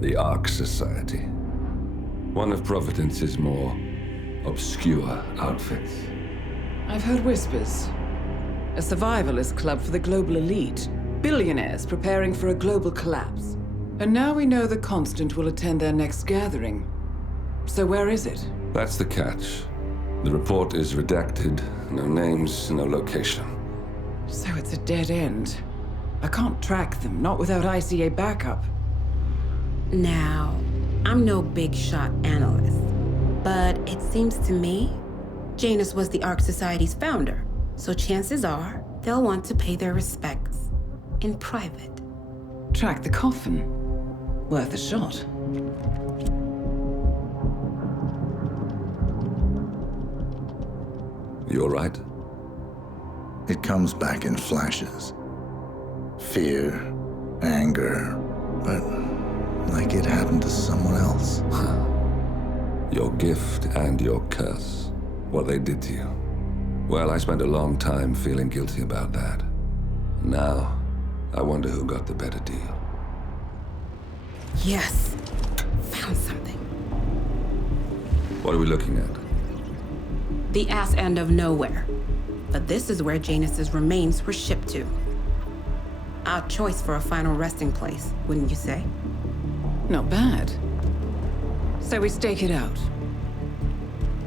The Ark Society. One of Providence's more obscure outfits. I've heard whispers. A survivalist club for the global elite. Billionaires preparing for a global collapse. And now we know the Constant will attend their next gathering. So where is it? That's the catch. The report is redacted. No names, no location. So it's a dead end. I can't track them, not without ICA backup. Now, I'm no big shot analyst, but it seems to me Janus was the Ark Society's founder, so chances are they'll want to pay their respects in private. Track the coffin. Worth a shot. You all right? It comes back in flashes. Fear, anger, but like it happened to someone else. Your gift and your curse. What they did to you. Well, I spent a long time feeling guilty about that. Now, I wonder who got the better deal. Yes, found something. What are we looking at? The ass end of nowhere. But this is where Janus's remains were shipped to. Odd choice for a final resting place, wouldn't you say? Not bad. So we stake it out.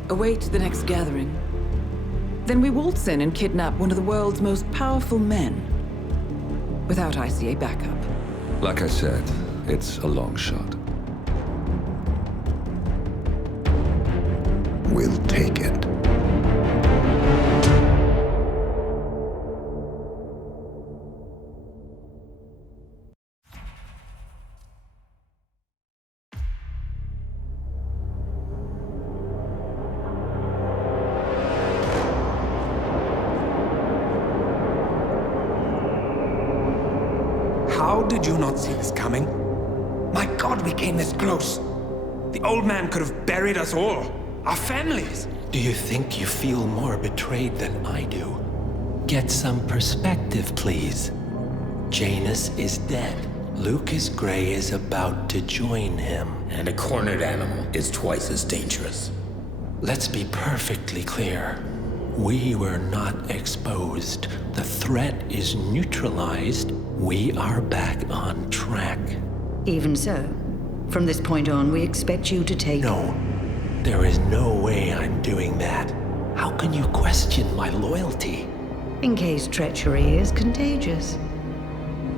Await the next gathering. Then we waltz in and kidnap one of the world's most powerful men. Without ICA backup. Like I said, it's a long shot. We'll take it. How did you not see this coming? My God, we came this close. The old man could have buried us all. Our families. Do you think you feel more betrayed than I do? Get some perspective, please. Janus is dead. Lucas Gray is about to join him. And a cornered animal is twice as dangerous. Let's be perfectly clear. We were not exposed. The threat is neutralized. We are back on track. Even so, from this point on, we expect you to take... No, there is no way I'm doing that. How can you question my loyalty? In case treachery is contagious.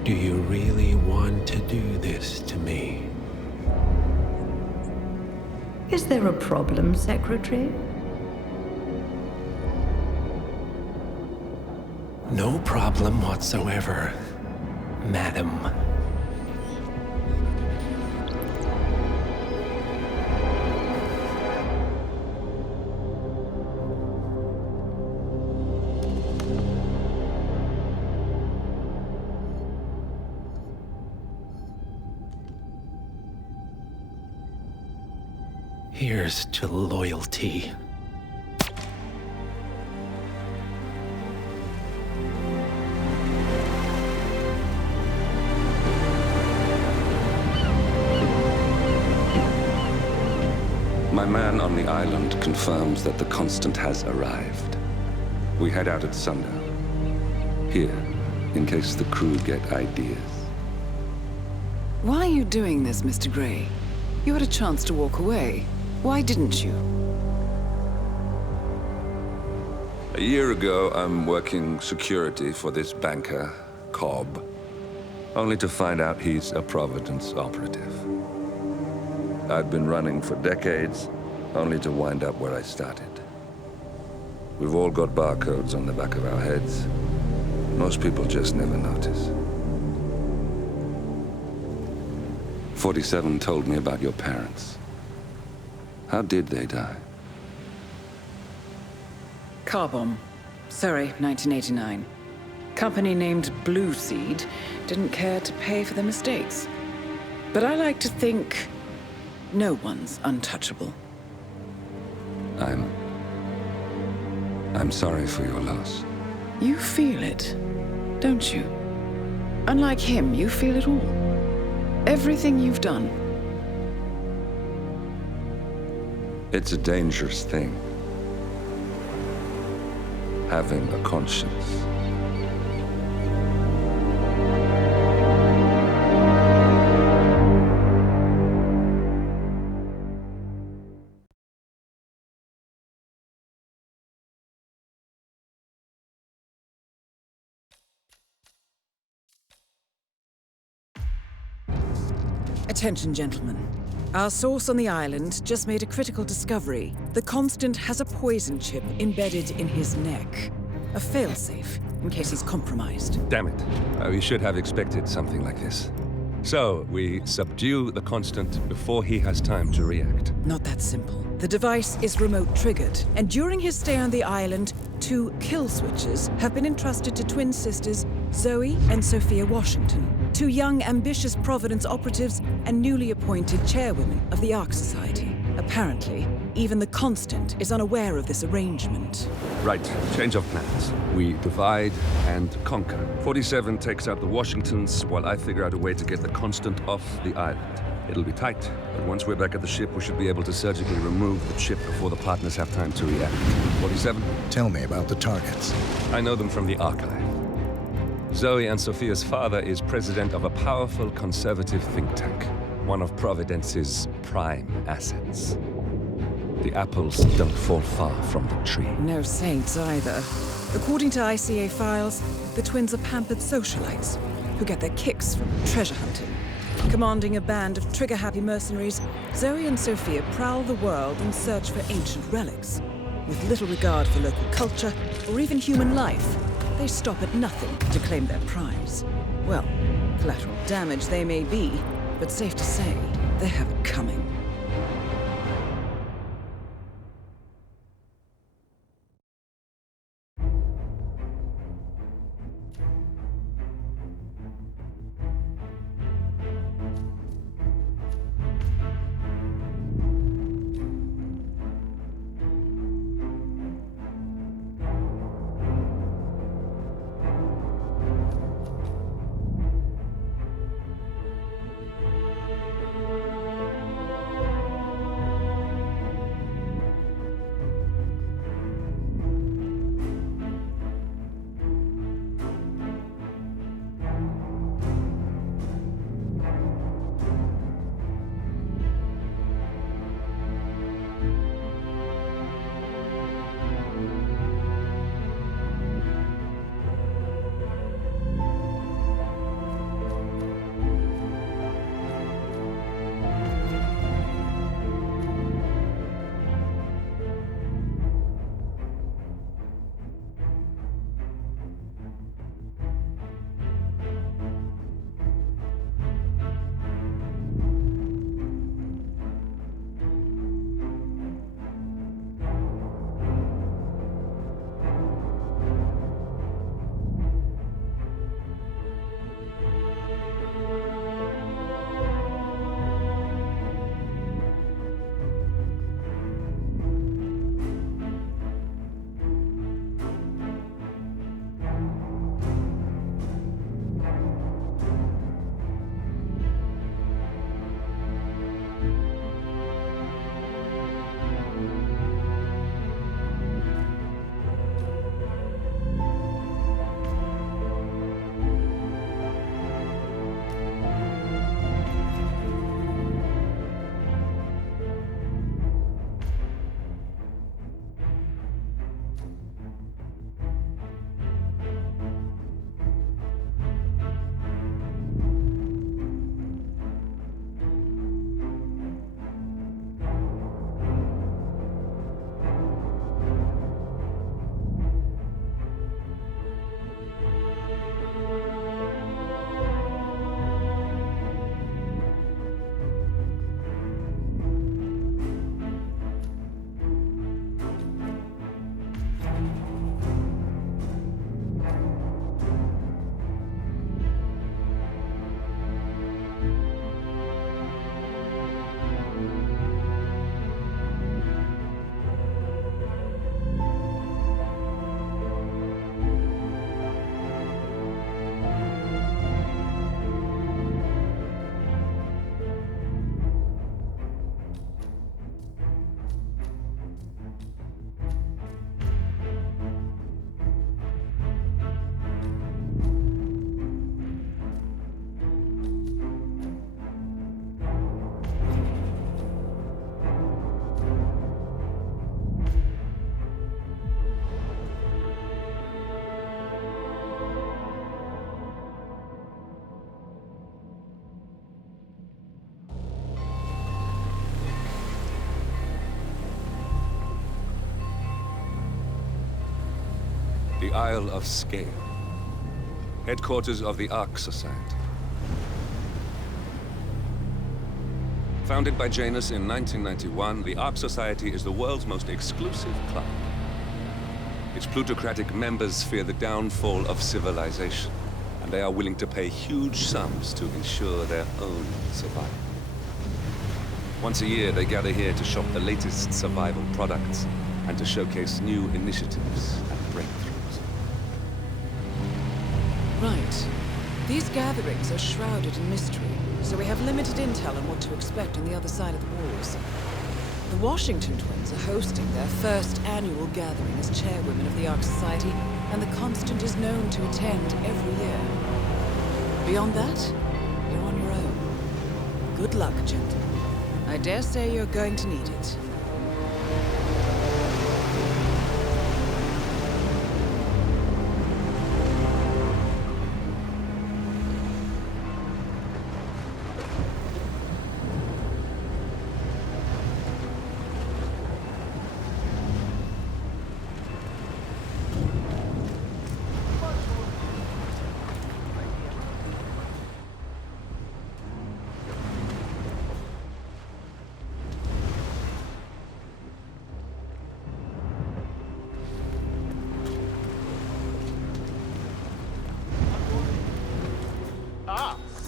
Do you really want to do this to me? Is there a problem, Secretary? No problem whatsoever, Madam. Here's to loyalty. My man on the island confirms that the Constant has arrived. We head out at sundown. Here, in case the crew get ideas. Why are you doing this, Mr. Gray? You had a chance to walk away. Why didn't you? A year ago, I'm working security for this banker, Cobb, only to find out he's a Providence operative. I'd been running for decades, only to wind up where I started. We've all got barcodes on the back of our heads. Most people just never notice. 47 told me about your parents. How did they die? Car bomb. Surrey, 1989. Company named Blue Seed didn't care to pay for their mistakes. But I like to think no one's untouchable. I'm sorry for your loss. You feel it, don't you? Unlike him, you feel it all. Everything you've done. It's a dangerous thing. Having a conscience. Attention, gentlemen. Our source on the island just made a critical discovery. The Constant has a poison chip embedded in his neck. A failsafe, in case he's compromised. Damn it. We should have expected something like this. So, we subdue the Constant before he has time to react. Not that simple. The device is remote-triggered, and during his stay on the island, 2 kill switches have been entrusted to twin sisters Zoe and Sophia Washington, 2 young, ambitious Providence operatives and newly appointed chairwomen of the Ark Society. Apparently, even the Constant is unaware of this arrangement. Right, change of plans. We divide and conquer. 47 takes out the Washingtons, while I figure out a way to get the Constant off the island. It'll be tight, but once we're back at the ship, we should be able to surgically remove the chip before the partners have time to react. 47? Tell me about the targets. I know them from the archive. Zoe and Sophia's father is president of a powerful conservative think tank, one of Providence's prime assets. The apples don't fall far from the tree. No saints either. According to ICA files, the twins are pampered socialites who get their kicks from treasure hunting. Commanding a band of trigger-happy mercenaries, Zoe and Sophia prowl the world in search for ancient relics. With little regard for local culture or even human life, they stop at nothing to claim their prize. Well, collateral damage they may be, but safe to say, they have it coming. the Isle of Sgail, headquarters of the Ark Society. Founded by Janus in 1991, the Ark Society is the world's most exclusive club. Its plutocratic members fear the downfall of civilization, and they are willing to pay huge sums to ensure their own survival. Once a year, they gather here to shop the latest survival products and to showcase new initiatives and breakthroughs. Right. These gatherings are shrouded in mystery, so we have limited intel on what to expect on the other side of the walls. The Washington twins are hosting their first annual gathering as chairwomen of the Ark Society, and the Constant is known to attend every year. Beyond that, you're on your own. Good luck, gentlemen. I dare say you're going to need it.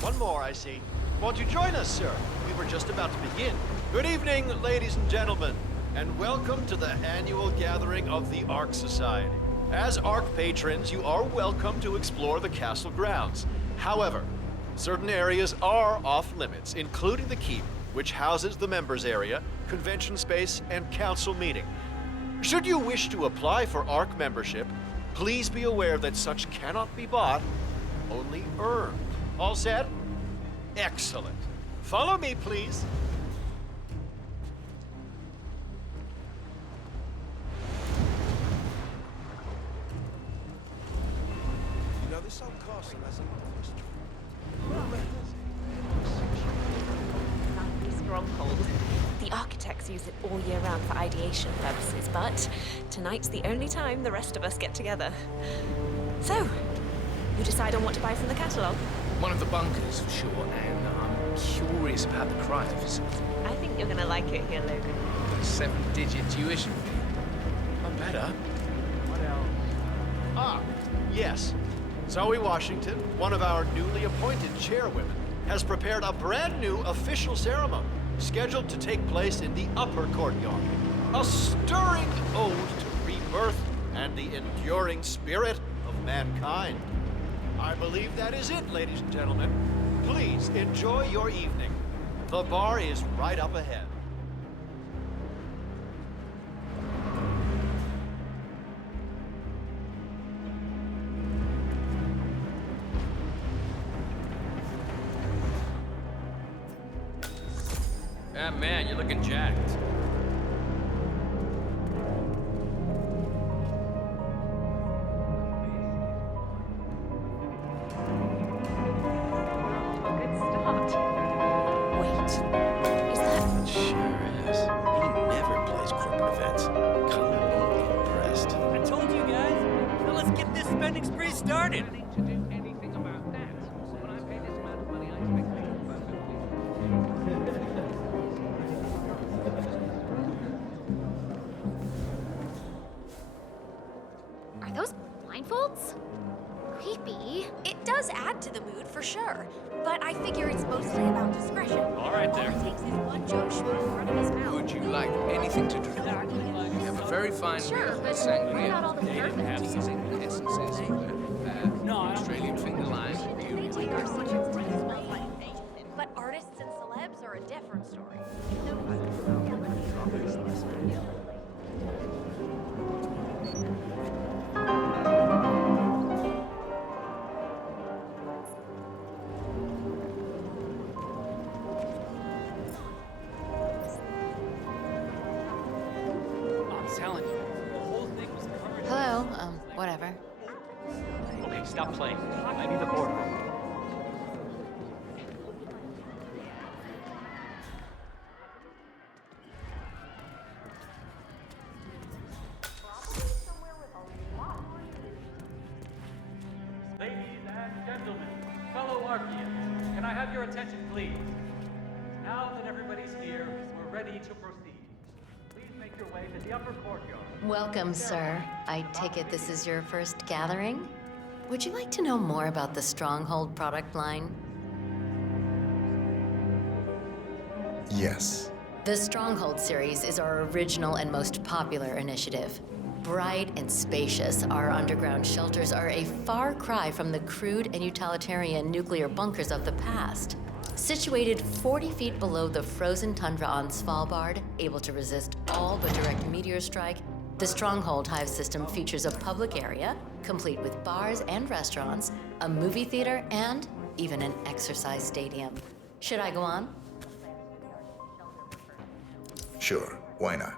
One more, I see. Won't you join us, sir? We were just about to begin. Good evening, ladies and gentlemen, and welcome to the annual gathering of the Ark Society. As Ark patrons, you are welcome to explore the castle grounds. However, certain areas are off limits, including the keep, which houses the members area, convention space, and council meeting. Should you wish to apply for Ark membership, please be aware that such cannot be bought, only earned. All set? Excellent. Follow me, please. You know, this old castle has a history. Stronghold. The architects use it all year round for ideation purposes, but tonight's the only time the rest of us get together. So, you decide on what to buy from the catalogue? One of the bunkers, for sure, and I'm curious about the cryo facility. I think you're gonna like it here, Luke. 7-digit tuition fee. Not better. What else? Ah, yes. Zoe Washington, one of our newly appointed chairwomen, has prepared a brand new official ceremony scheduled to take place in the upper courtyard. A stirring ode to rebirth and the enduring spirit of mankind. I believe that is it, ladies and gentlemen. Please enjoy your evening. The bar is right up ahead. Ah, man, you're looking jacked. Are those blindfolds? Creepy. It does add to the mood, for sure. But I figure it's mostly about discretion. All right there. All it takes is one joke shot in front of his mouth. Would you like anything to drink? We have a very fine Sure, but sangria. what about all the Essences, Australian finger lime. They take our secrets to this place. But artists and celebs are a different story. Hello, whatever. Okay, stop playing. I need the boardroom. Now that everybody's here, we're ready to proceed. Please make your way to the upper courtyard. Welcome, sir. I take it this is your first gathering? Would you like to know more about the Stronghold product line? Yes. The Stronghold series is our original and most popular initiative. Bright and spacious, our underground shelters are a far cry from the crude and utilitarian nuclear bunkers of the past. Situated 40 feet below the frozen tundra on Svalbard, able to resist all but direct meteor strike, the Stronghold Hive system features a public area, complete with bars and restaurants, a movie theater, and even an exercise stadium. Should I go on? Sure, why not?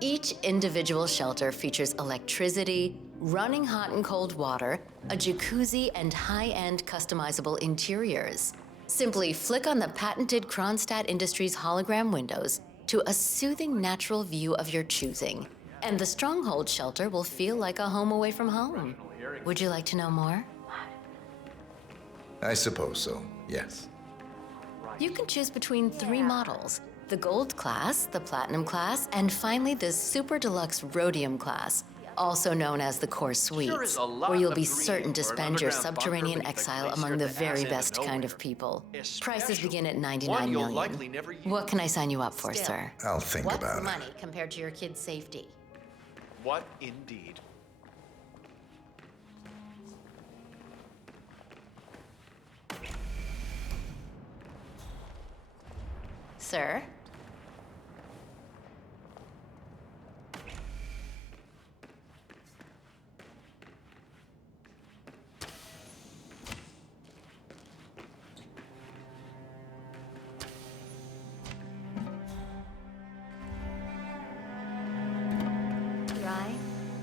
Each individual shelter features electricity, running hot and cold water, a jacuzzi, and high-end customizable interiors. Simply flick on the patented Kronstadt Industries hologram windows to a soothing natural view of your choosing, and the Stronghold shelter will feel like a home away from home. Would you like to know more? I suppose so, yes. You can choose between 3 models: the Gold class, the Platinum class, and finally the Super Deluxe Rhodium class, also known as the Core Suites, where you'll be certain to spend your subterranean exile among the very best kind of people. Prices begin at $99 million. What can I sign you up for, sir? I'll think about it. What's money compared to your kid's safety? What indeed? Sir?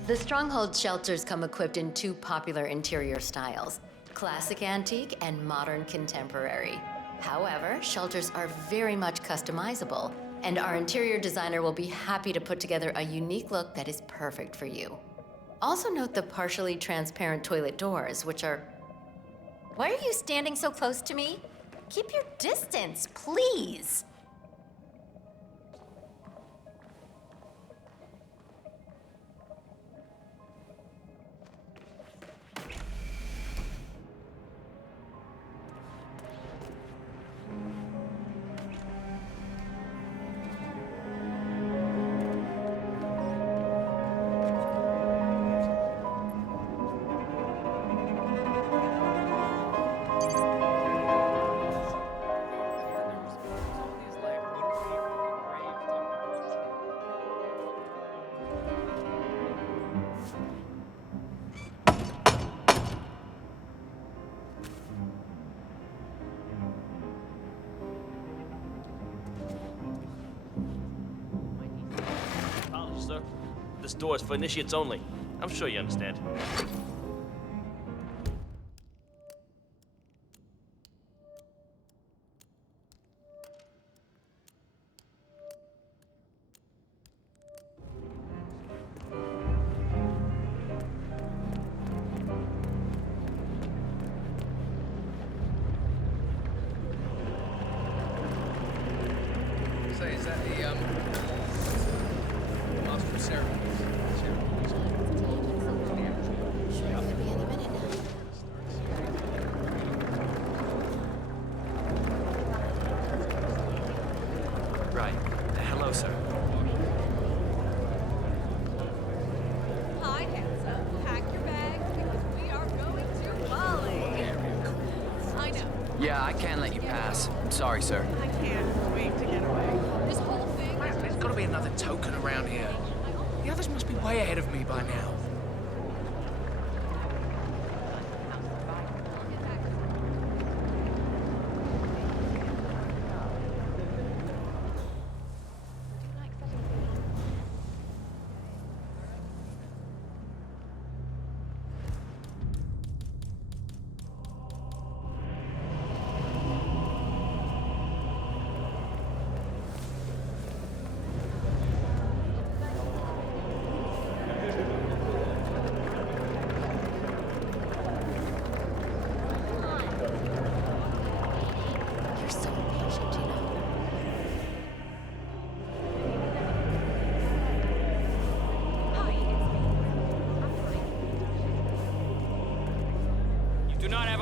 The Stronghold shelters come equipped in 2 popular interior styles: classic antique and modern contemporary. However, shelters are very much customizable, and our interior designer will be happy to put together a unique look that is perfect for you. Also note the partially transparent toilet doors, which are... Why are you standing so close to me? Keep your distance, please. Sir. This door is for initiates only. I'm sure you understand. Say, is that the, master of ceremonies? Right. Hello, sir. Hi, handsome. Pack your bags because we are going to Bali. I know. Yeah, I can't let you pass. I'm sorry, sir. I can't wait to get away. This whole thing. There's got to be another token around here. The others must be way ahead of me by now.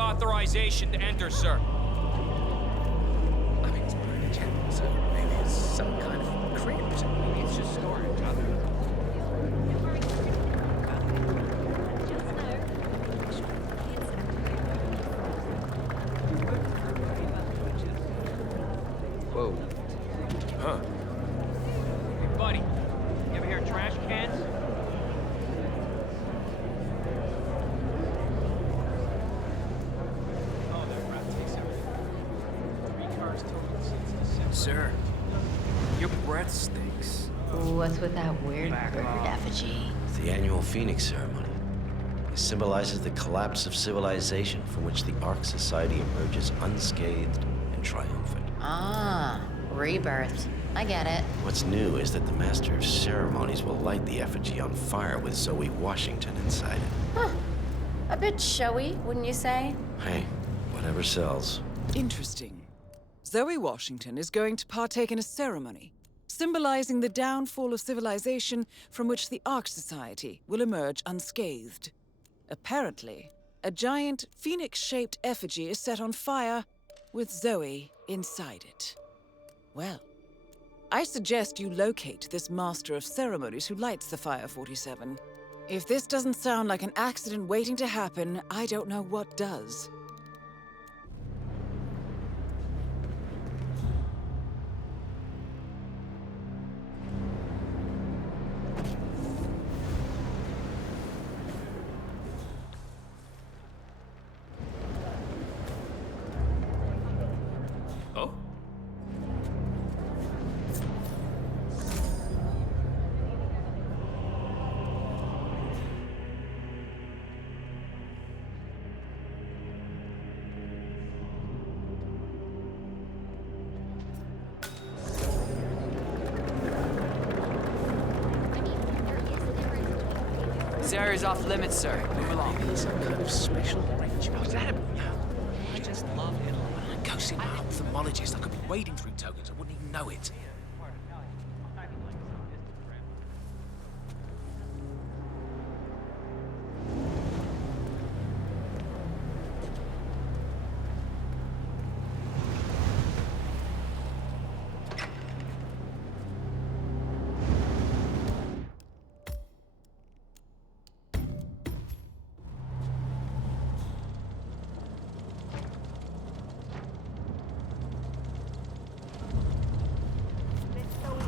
authorization to enter, sir. I mean, it's pretty general, so maybe it's some kind of crypt. Maybe it's just storage. Whoa. Huh. Hey, buddy. You ever hear of trash cans? Sir, your breath stinks. What's with that weird bird effigy? It's the annual Phoenix ceremony. It symbolizes the collapse of civilization from which the Ark Society emerges unscathed and triumphant. Ah, rebirth. I get it. What's new is that the Master of Ceremonies will light the effigy on fire with Zoe Washington inside it. Huh. A bit showy, wouldn't you say? Hey, whatever sells. Interesting. Zoe Washington is going to partake in a ceremony symbolizing the downfall of civilization from which the Ark Society will emerge unscathed. Apparently, a giant phoenix-shaped effigy is set on fire with Zoe inside it. Well, I suggest you locate this master of ceremonies who lights the Fire 47. If this doesn't sound like an accident waiting to happen, I don't know what does. Oh? This area's off limits, sir. Move along. Maybe some kind of special arrangement. Is that I just love it. When I go see my ophthalmologist, I could be wading through tokens. I wouldn't even know it.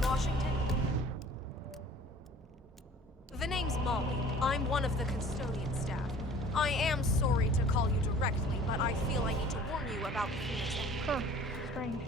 Washington? The name's Molly. I'm one of the custodian staff. I am sorry to call you directly, but I feel I need to warn you about the Phoenix. Huh. Strange.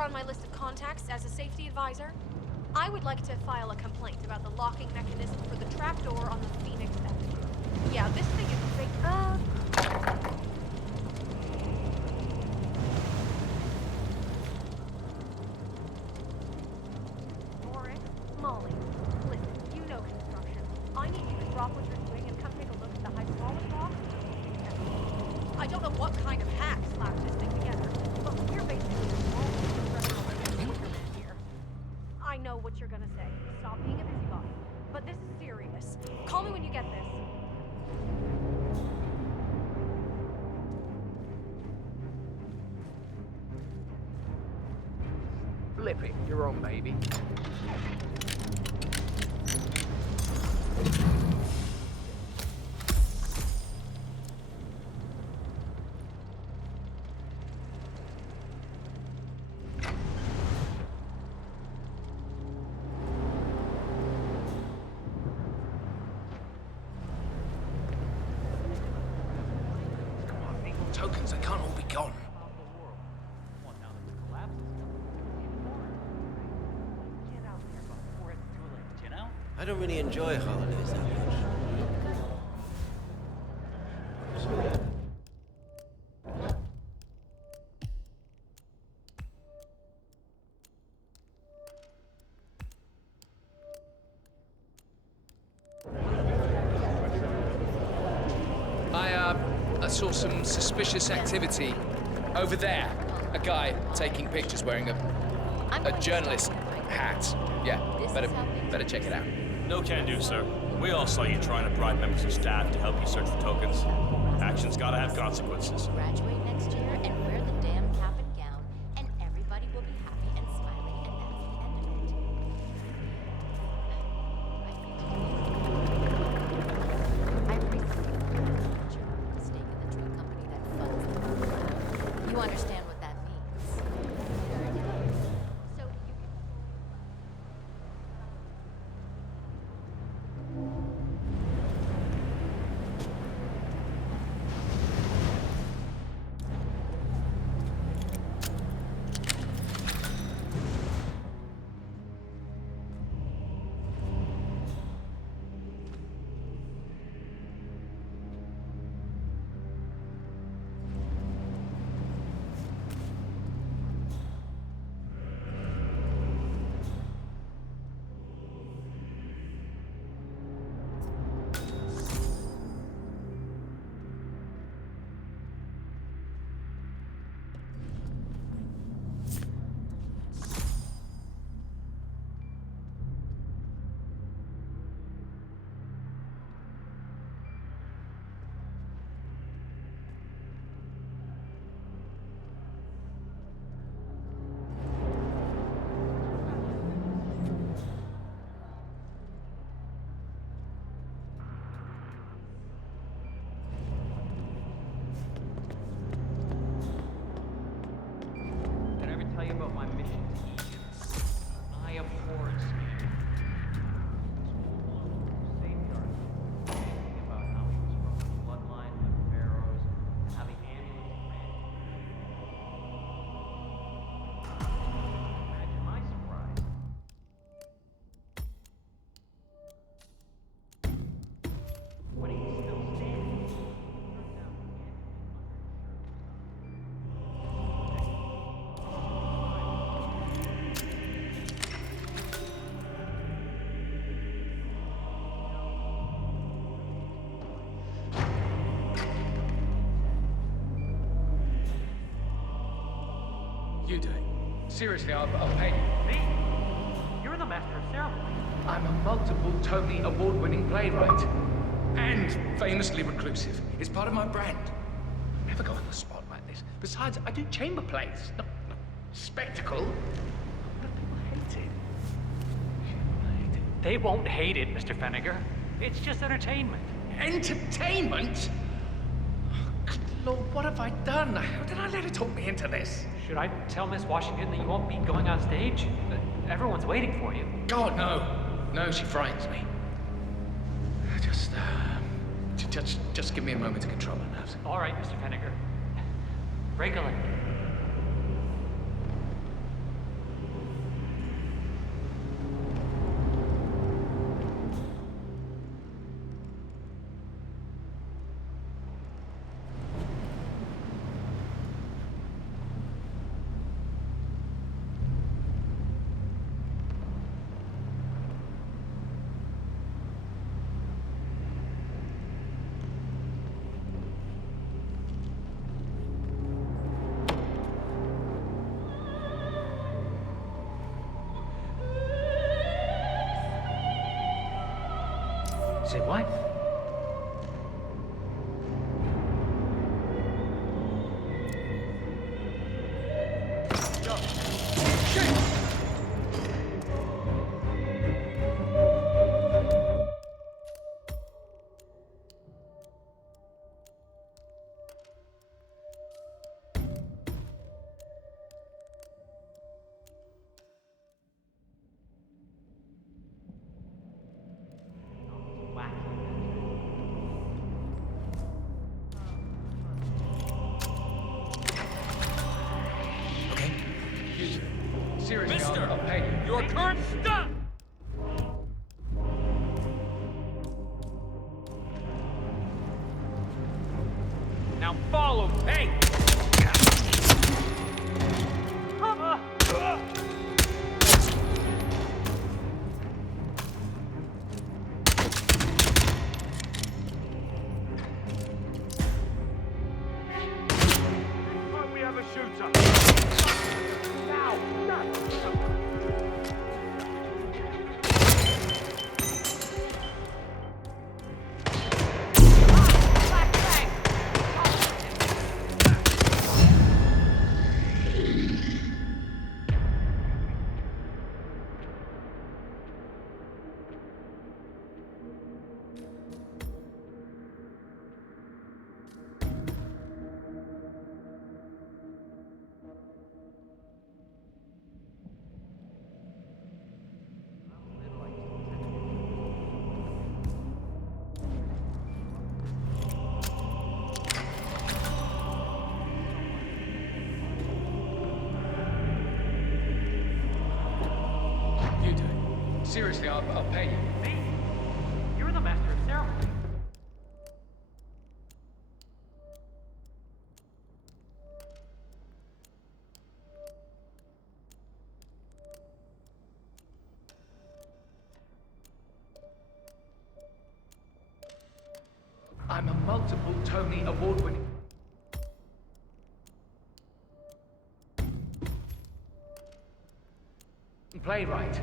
On my list of contacts as a safety advisor. I would like to file a complaint about the locking mechanism for the trapdoor on the Phoenix F. Yeah, this thing is big. Morris, Molly, listen, you know construction. I need you to drop what you're doing and come take a look at the hydraulic block. I don't know what kind of hack slapped this thing together, but we're basically I know what you're gonna say. Stop being a busybody. But this is serious. Call me when you get this. Flip it, you're on, baby. Tokens, they can't all be gone. I don't really enjoy holidays that much. saw some suspicious activity over there. A guy taking pictures wearing a journalist hat. Yeah, better check it out. No can do, sir. We all saw you trying to bribe members of staff to help you search for tokens. Action's gotta have consequences. Graduate next year and wear the damn cap and gown, and everybody will be happy and smiling, and that's the end of it. I've recently heard a teacher mistaken the drug company that funds the program. You understand what that means? So you can... About my mission to Egypt. I abhor it. Safeguard. Thinking about how he was from the bloodline of the pharaohs and how the amulet ran. Imagine my surprise. When he was still standing, turns out the You do it. Seriously, I'll pay you. Me? You're the master of ceremony. I'm a multiple Tony award-winning playwright. And famously reclusive. It's part of my brand. I never go on the spot like this. Besides, I do chamber plays. No spectacle. What if people hate it? They won't hate it, Mr. Feniger. It's just entertainment. Entertainment? Oh, good Lord, what have I done? How did I let her talk me into this? Should I tell Miss Washington that you won't be going on stage? Everyone's waiting for you. God, no. No, she frightens me. Just give me a moment to control my nerves. All right, Mr. Feniger. Break a leg. Say what? Seriously, Mister, I'll pay you. Your current stop! Now follow me! Hey! Seriously, I'll pay you. Me? You're the master of ceremony. I'm a multiple Tony Award-winning playwright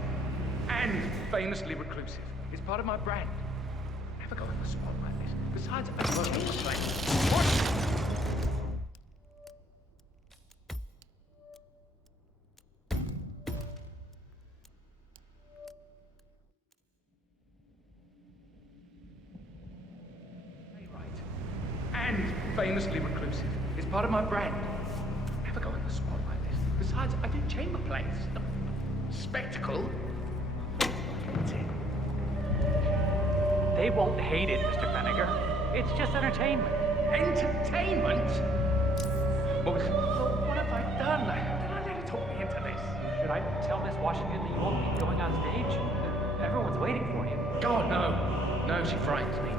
and famously reclusive. It's part of my brand. Never go on the spot like this. Besides, I work on the play. What? And famously reclusive. It's part of my brand. Never go on the spot like this. Besides, I do chamber plays. Spectacle? That's it. They won't hate it, Mr. Fenniger. It's just entertainment. Entertainment? What have I done? Did I let her talk me into this? Should I tell Miss Washington that you won't be going on stage? Everyone's waiting for you. God, no. No, she frightens me.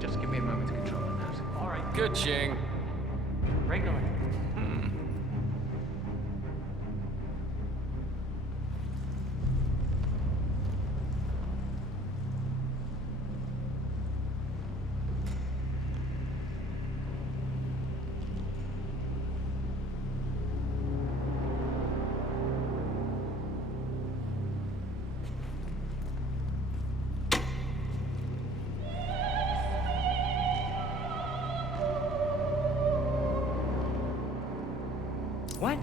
Just give me a moment to control my nerves. All right. Good, Ching. Regular. What?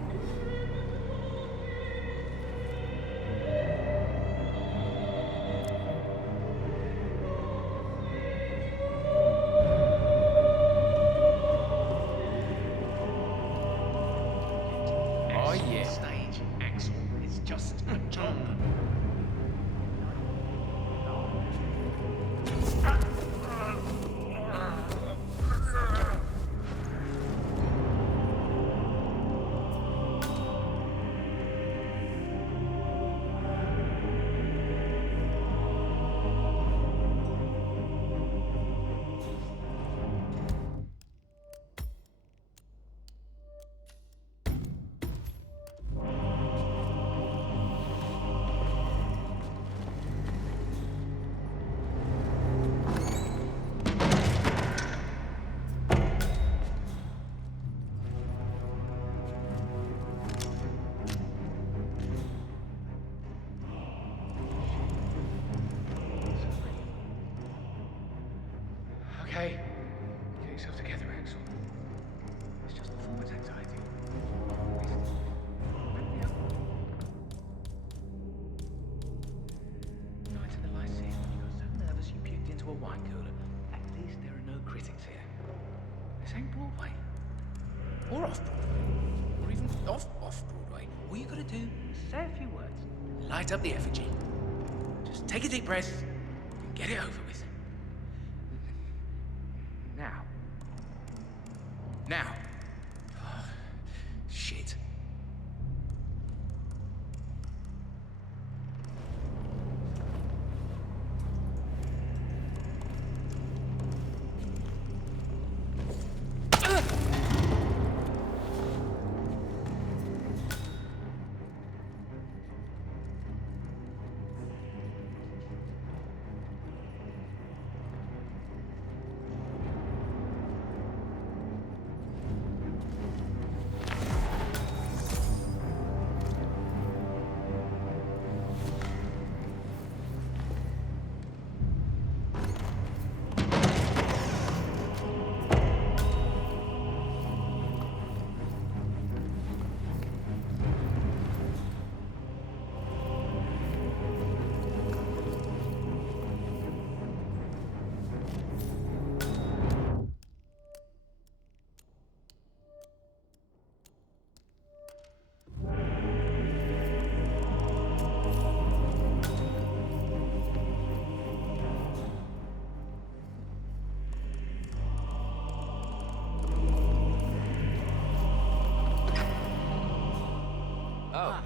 Oh, yeah. Stage, Axel. It's just a job. Okay. Get yourself together, Axel. It's just performance anxiety. Night in the Lyceum, you got so nervous you puked into a wine cooler. At least there are no critics here. This ain't Broadway. Or off-Broadway. Or even off-Broadway. All you gotta do is say a few words. Light up the effigy. Just take a deep breath and get it over with. Now. Now. Oh, shit.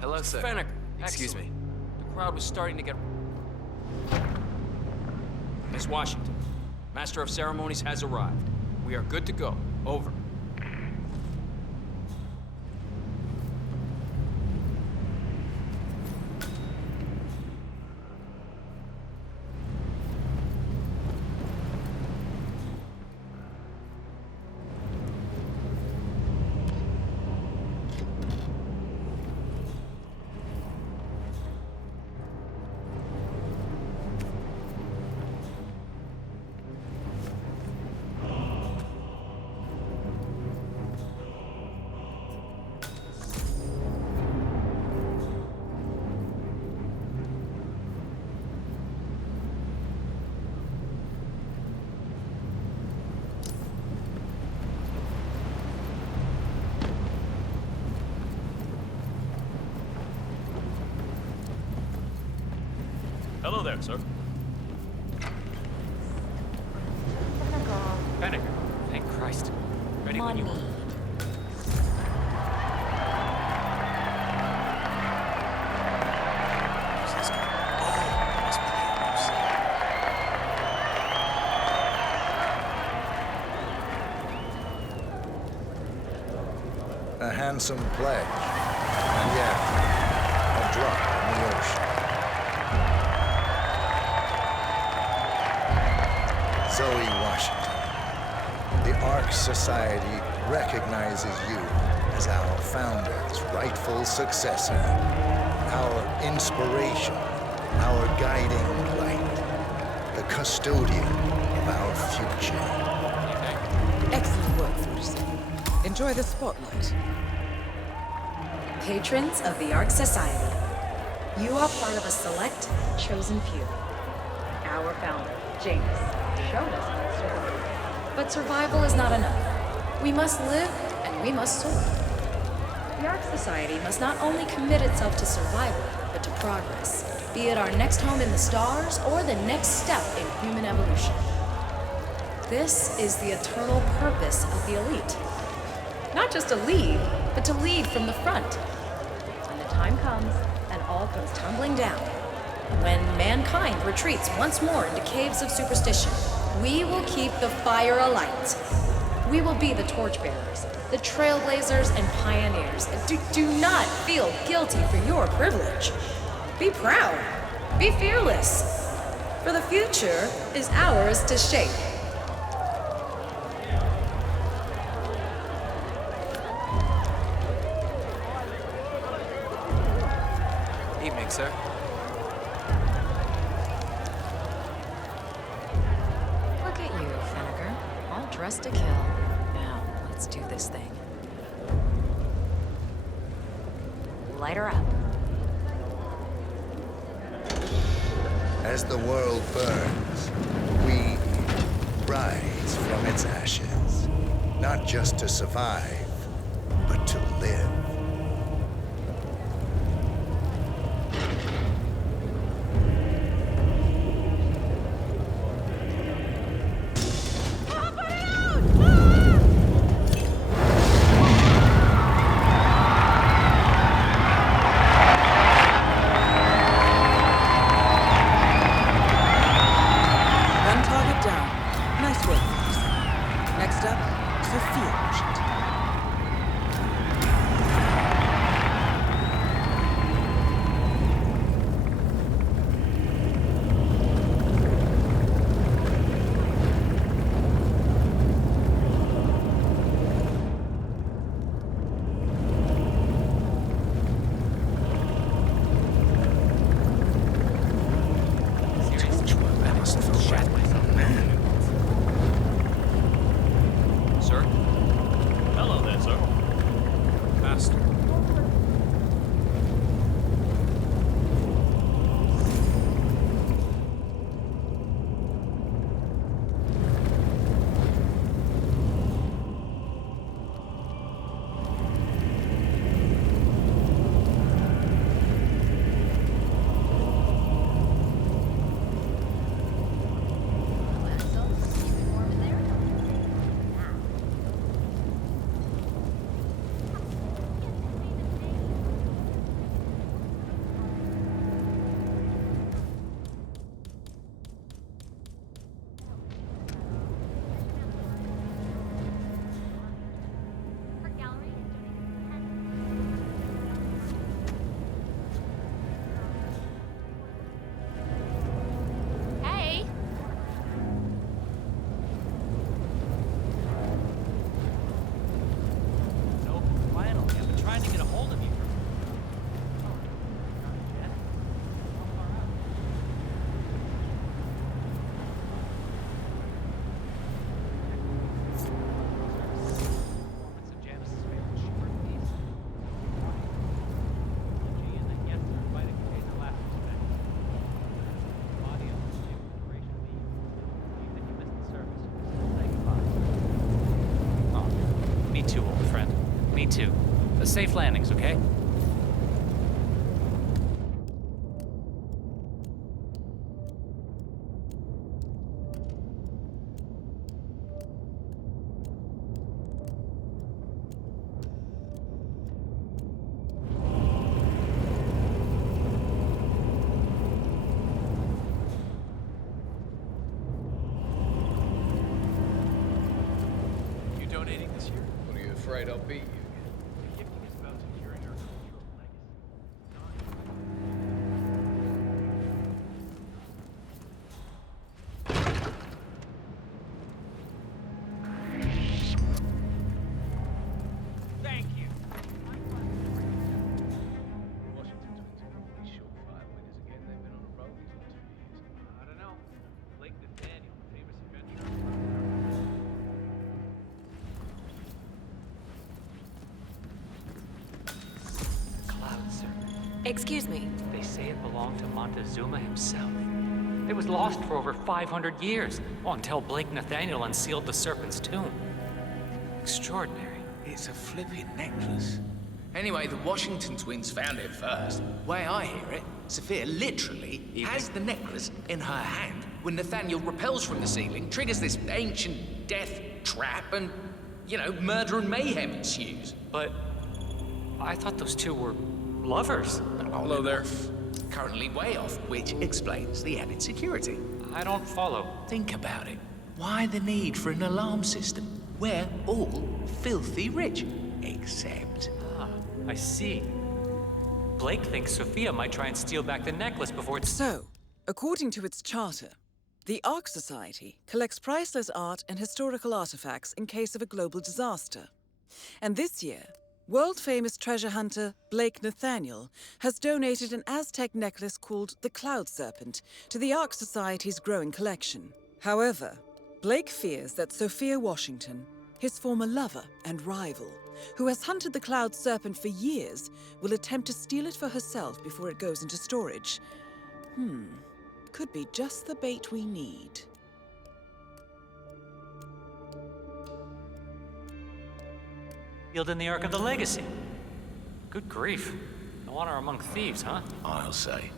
Hello, sir. Fenneker. Excuse Excellent. The crowd was starting to get... Miss Washington, Master of Ceremonies has arrived. We are good to go. Over. Hello there, sir. Fenneker. Thank Christ. Ready when you are. A handsome pledge. And yet, a drop in the ocean. Zoe Washington, the Ark Society recognizes you as our founder's rightful successor, our inspiration, our guiding light, the custodian of our future. Excellent work, Thurston. Enjoy the spotlight. Patrons of the Ark Society, you are part of a select, chosen few. Our founder, Janus, showed us how to survive. But survival is not enough. We must live and we must soar. The Ark Society must not only commit itself to survival, but to progress, be it our next home in the stars or the next step in human evolution. This is the eternal purpose of the elite. Not just to lead, but to lead from the front. When the time comes and all comes tumbling down, when mankind retreats once more into caves of superstition, we will keep the fire alight. We will be the torchbearers, the trailblazers and pioneers. Do not feel guilty for your privilege. Be proud. Be fearless. For the future is ours to shape. Evening, sir. Look at you, Fenneker. All dressed to kill. Now, let's do this thing. Light her up. As the world burns, we rise from its ashes, not just to survive, but to live. Safe landings, okay? You donating this year? What, are you afraid I'll beat you? Gifting is about securing our cultural legacy. Thank you. Washington's been to complete surefire winners again. They've been on a roll these last few years. I don't know. Blake Nathaniel, famous adventurer. Cloud Serpent. Excuse me. They say it belonged to Montezuma himself. It was lost for over 500 years, until Blake Nathaniel unsealed the Serpent's tomb. Extraordinary. It's a flipping necklace. Anyway, the Washington twins found it first. Way I hear it, Sophia literally has the necklace in her hand when Nathaniel repels from the ceiling, triggers this ancient death trap, and, you know, murder and mayhem ensues. But I thought those two were lovers. Although they're currently way off, which explains the added security. I don't follow. Think about it. Why the need for an alarm system? We're all filthy rich. Except... Ah, I see. Blake thinks Sophia might try and steal back the necklace before it's... So, according to its charter, the Ark Society collects priceless art and historical artifacts in case of a global disaster. And this year, world-famous treasure hunter Blake Nathaniel has donated an Aztec necklace called the Cloud Serpent to the Ark Society's growing collection. However, Blake fears that Sophia Washington, his former lover and rival, who has hunted the Cloud Serpent for years, will attempt to steal it for herself before it goes into storage. Could be just the bait we need. Sealed in the Ark of the Legacy. Good grief. No honor among thieves, huh? I'll say.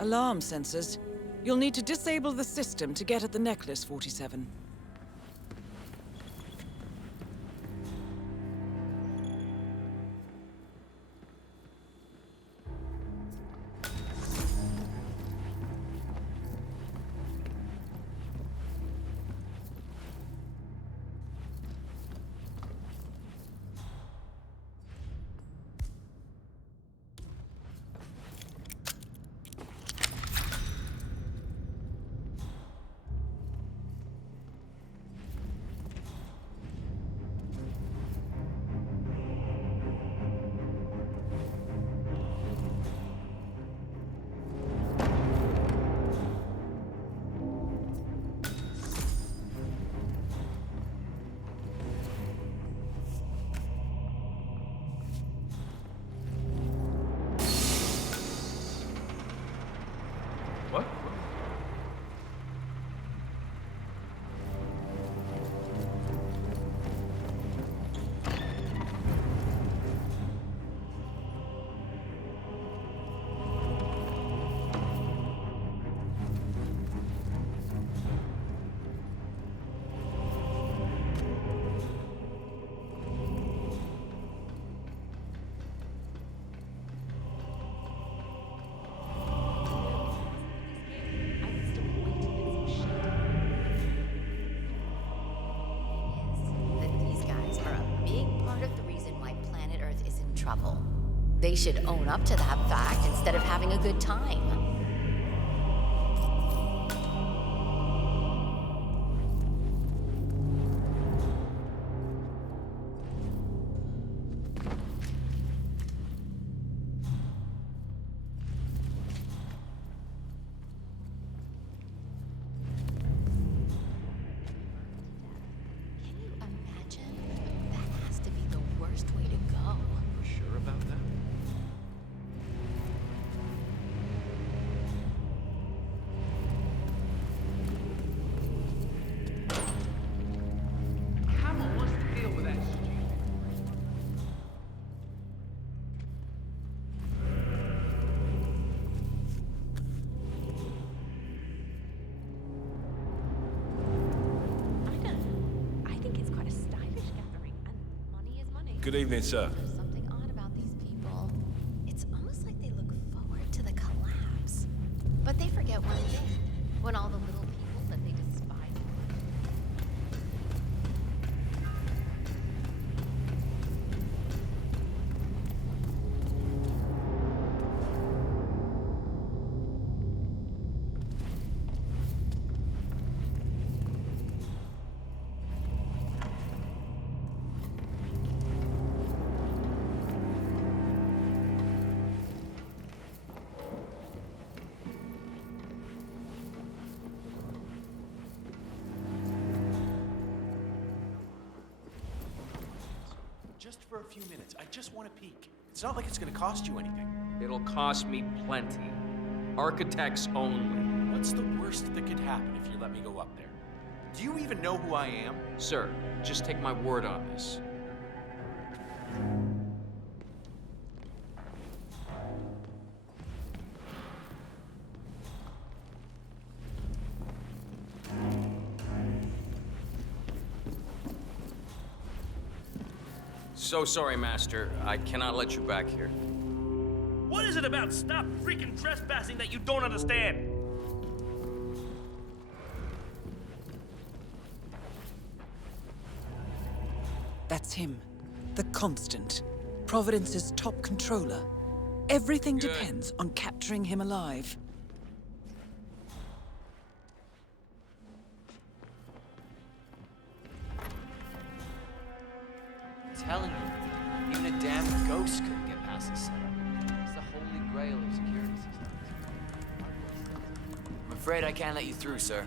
Alarm sensors. You'll need to disable the system to get at the necklace, 47. What? That these guys are a big part of the reason why planet Earth is in trouble. They should own up to that fact instead of having a good time. Can you imagine? That has to be the worst way to go. Sure about Good evening, sir. There's something odd about these people. It's almost like they look forward to the collapse. But they forget one thing. When all the little people that they despise. Just for a few minutes. I just want to peek. It's not like it's gonna cost you anything. It'll cost me plenty. Architects only. What's the worst that could happen if you let me go up there? Do you even know who I am? Sir, just take my word on this. So sorry, Master. I cannot let you back here. What is it about stop freaking trespassing that you don't understand? That's him. The Constant. Providence's top controller. Everything depends on capturing him alive. I'm telling you, even a damn ghost couldn't get past this setup. It's the holy grail of security systems. I'm afraid I can't let you through, sir.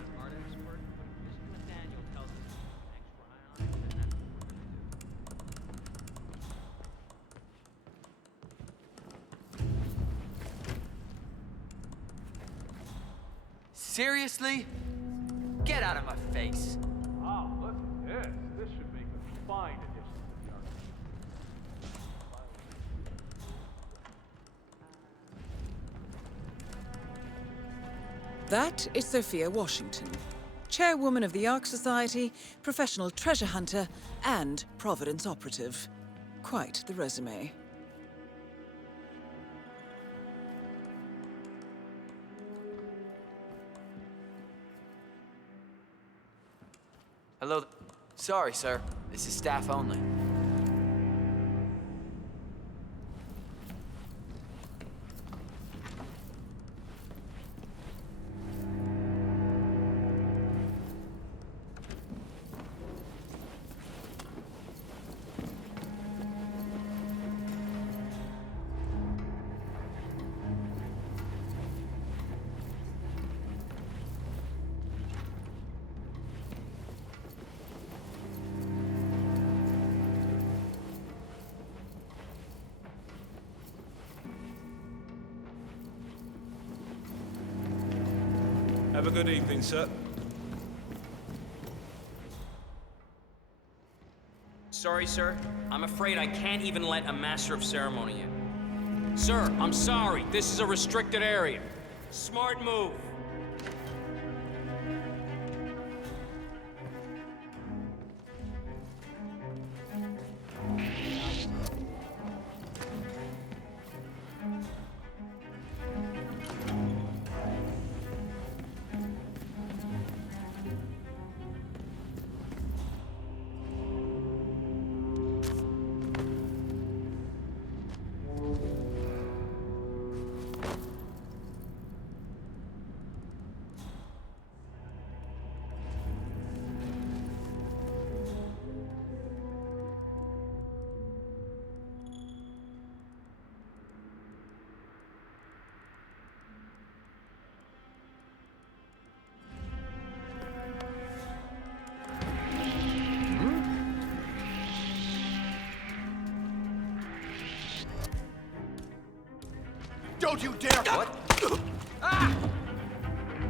Seriously? Get out of my face. Oh, look at this. This should make a fine addition to the army. That is Sophia Washington, chairwoman of the Ark Society, professional treasure hunter, and Providence operative. Quite the resume. Hello. Sorry, sir. This is staff only. Have a good evening, sir. Sorry, sir. I'm afraid I can't even let a Master of Ceremony in. Sir, I'm sorry. This is a restricted area. Smart move. Don't you dare! What? Ah!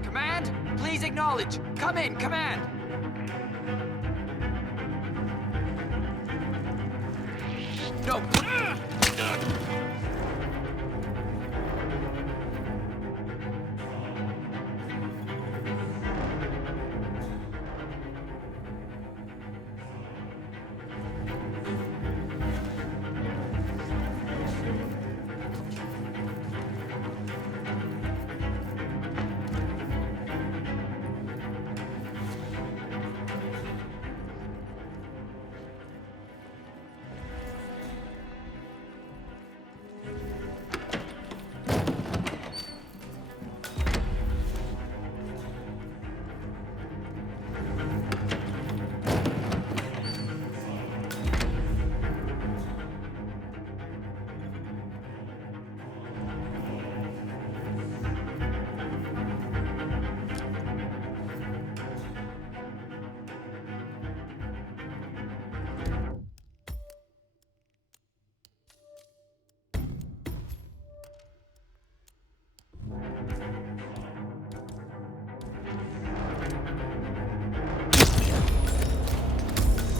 Command, please acknowledge. Come in, command. No.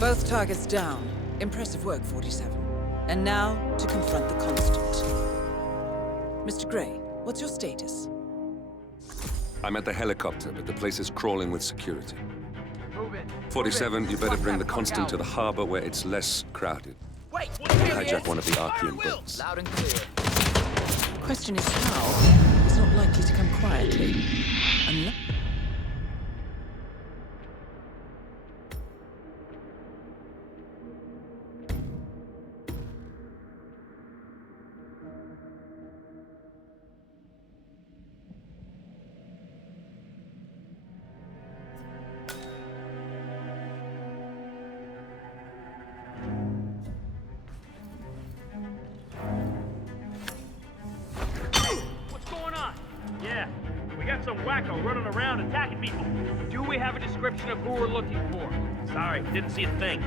Both targets down. Impressive work, 47. And now, to confront the Constant. Mr. Gray, what's your status? I'm at the helicopter, but the place is crawling with security. Move it. 47, you better bring the Constant to the harbor where it's less crowded. Wait, Hijack one of the Archean boats. Loud and clear. Question is how? It's not likely to come quietly. Unless... What's going on? Yeah, we got some wacko running around attacking people. Do we have a description of who we're looking for? Sorry, didn't see a thing.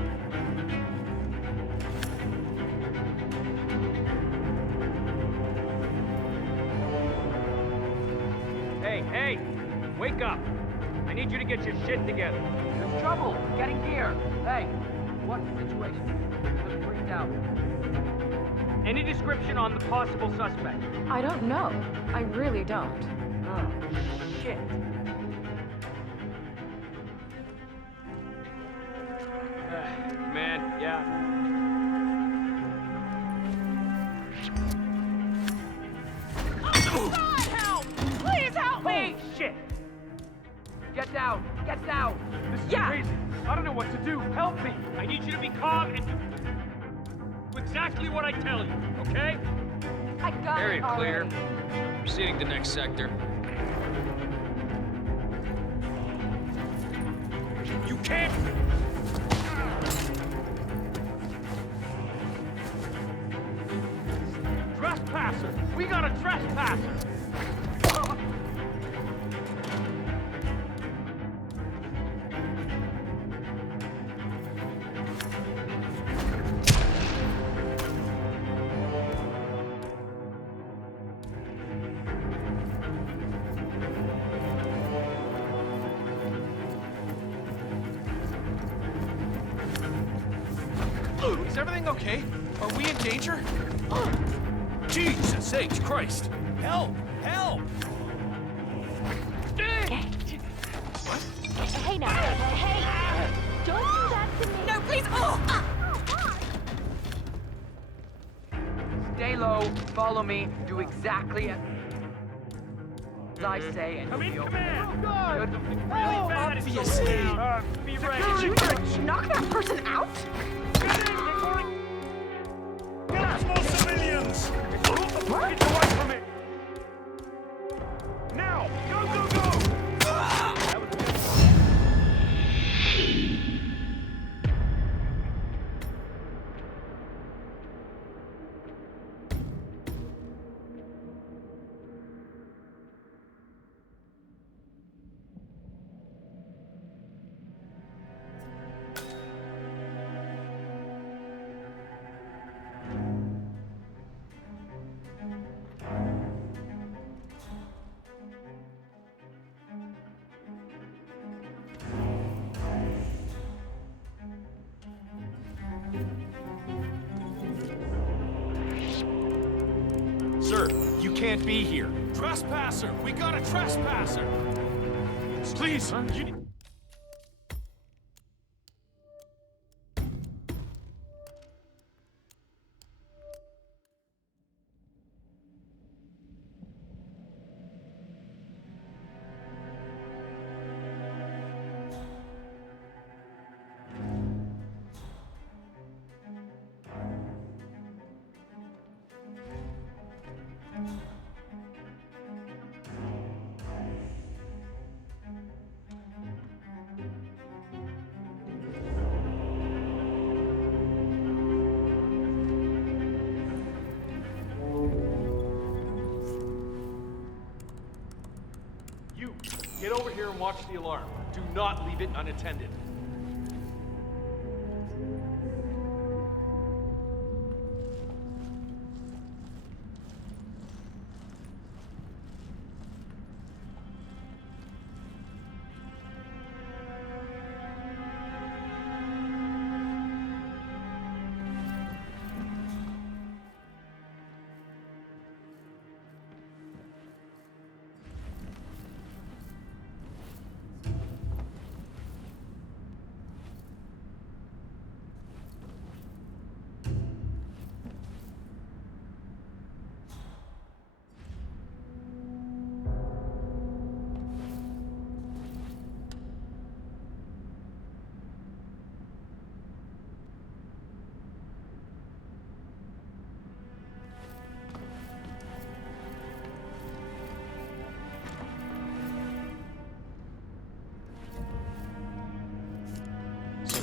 Hey, wake up. I need you to get your shit together. There's trouble getting here. Hey, what's the situation? You look freaked out. Any description on the possible suspect? I don't know. I really don't. Oh, shit. Man, yeah. Oh, God, help! Please help me! Shit! Get down! Get down! This is crazy. I don't know what to do. Help me! I need you to be calm and do exactly what I tell you, okay? I got Area it already. clear. Proceeding to next sector. You can't! Trespasser! We got a trespasser! Is everything okay? Are we in danger? Jesus H. Christ! Help! Help! Hey now. Hey! Don't do that to me. No, please! Stay low, follow me, do exactly as I say, and Come in, you'll be command! Good. Really bad. obviously. Be ready. Did you just knock that person out? Get in before it... Get more civilians! Get away from it! Now! Go, go, go! That was good. Sir, you can't be here. Trespasser! We got a trespasser! Please, you need... You, get over here and watch the alarm. Do not leave it unattended.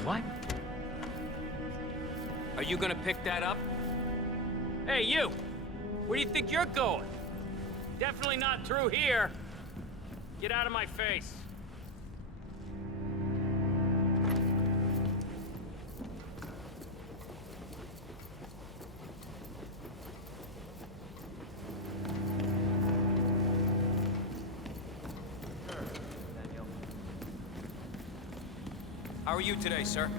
What? Are you gonna pick that up? Hey, you! Where do you think you're going? Definitely not through here. Get out of my face. How are you today, sir?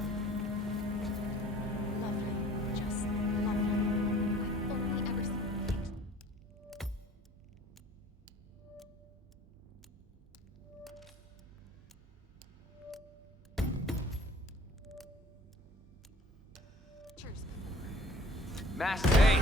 Master. Hey!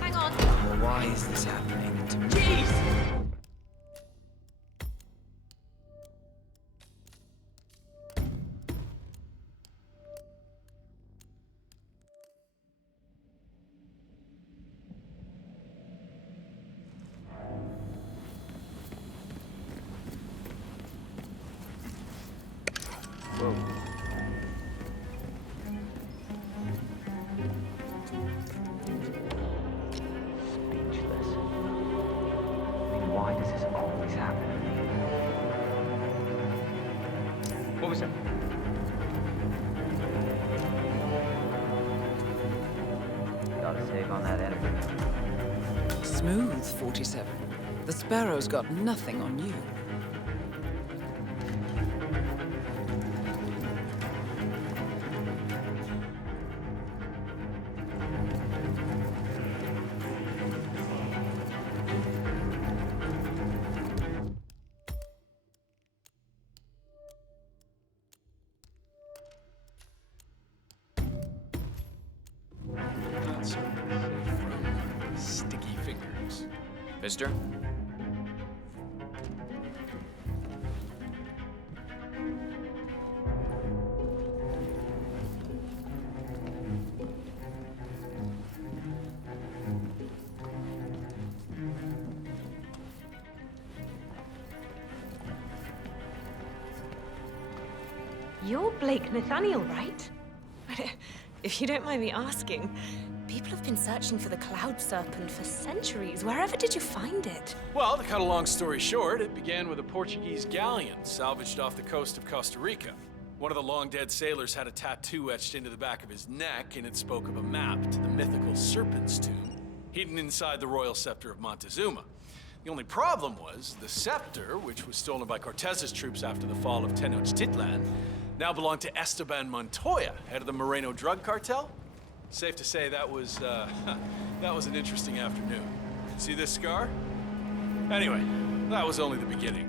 Hang on. Why is this happening to me? Jeez! Why does this always happen? What was that? Gotta save on that energy. Smooth, 47. The Sparrow's got nothing on you. Sticky fingers. Mister? You're Blake Nathaniel, right? If you don't mind me asking, people have been searching for the Cloud Serpent for centuries. Wherever did you find it? Well, to cut a long story short, it began with a Portuguese galleon salvaged off the coast of Costa Rica. One of the long-dead sailors had a tattoo etched into the back of his neck, and it spoke of a map to the mythical Serpent's Tomb, hidden inside the royal scepter of Montezuma. The only problem was, the scepter, which was stolen by Cortez's troops after the fall of Tenochtitlan, now belonged to Esteban Montoya, head of the Moreno drug cartel. Safe to say that was an interesting afternoon. See this scar? Anyway, that was only the beginning.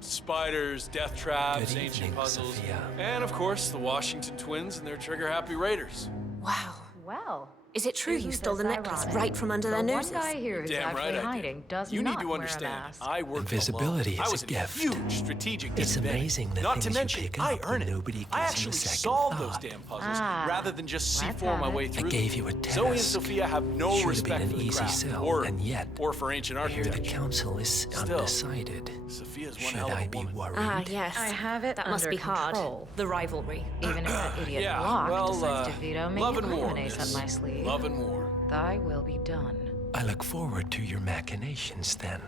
Spiders, death traps, ancient puzzles, and of course, the Washington twins and their trigger-happy raiders. Wow. Well, Is it true you stole the necklace right from under their noses? One guy here who's Damn actually right I did. hiding does You not need to wear a understand, mask. I work Invisibility alone. is I was a gift. huge strategic It's disadvantage. amazing the Not things to you mention, pick I up earn and it. nobody I gives you a actually second solve those thought. damn puzzles Ah, rather than just let's C4 have my it. way I through gave them. you a task. Zoe and Sophia have no Should respect have for been the an easy craft, sell, or, and yet or for ancient I hear architecture. the council is Still, undecided. Sophia's one Should hell of I a be woman. worried? Ah, yes. I have it That must under be hard. control. The rivalry. Even if that idiot Yeah, Locke well, decides to veto me, love and I war, have an ace miss. up my sleeve. Love and war. Thy will be done. I look forward to your machinations then.